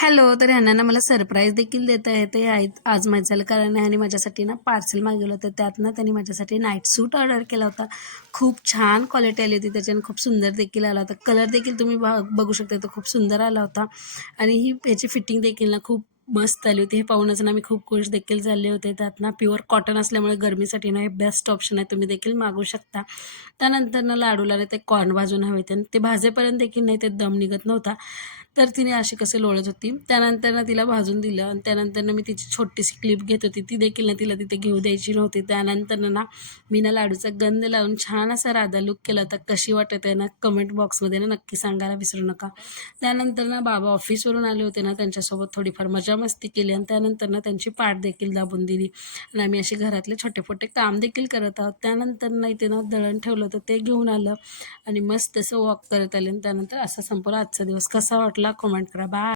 Hello. तर ह्यांना ना मला सरप्राईज देखील देता येते आज माझ्याला, कारण ह्याने माझ्यासाठी ना पार्सल मागवलं होतं. त्यात ना त्यांनी माझ्यासाठी नाईट सूट ऑर्डर केला होता. खूप छान क्वालिटी आली होती त्याच्याने, खूप सुंदर देखील आला होता. कलर देखील तुम्ही बघू शकता, तो खूप सुंदर आला होता. आणि याची फिटिंग देखील ना खूप मस्त आली होती. हे पाहूनच ना मी खूप खुश देखील झाले होते. त्यात ना प्युअर कॉटन असल्यामुळे गरमीसाठी ना हे बेस्ट ऑप्शन आहे, तुम्ही देखील मागवू शकता. त्यानंतर ना लाडूला ते कॉर्न भाजून हवे होते, ते भाजेपर्यंत देखील नाही ते दम निघत नव्हता. तर तिने अशी कसे लोळत होती. त्यानंतर ना तिला भाजून दिलं आणि त्यानंतर ना मी तिची छोटीशी क्लिप घेत होती, ती देखील ना तिला तिथे घेऊ द्यायची नव्हती. त्यानंतर ना मी ना लाडूचा गंध लावून छान असा राधा लुक केला होता. कशी वाटत आहे ना, कमेंट बॉक्समध्ये ना नक्की सांगायला विसरू नका. त्यानंतर ना बाबा ऑफिसवरून आले होते ना, त्यांच्यासोबत थोडीफार मजा मस्ती केली आणि त्यानंतर ना त्यांची पाठ देखील दाबून दिली आणि आम्ही असे घरातले छोटे मोठे काम देखील करत आहोत. त्यानंतर ना इथे ना दळण ठेवलं होतं, ते घेऊन आलं आणि मस्त असं वॉक करत आले आणि त्यानंतर असा संपला आजचा दिवस. कसा वाटला कमेंट करा. बाय.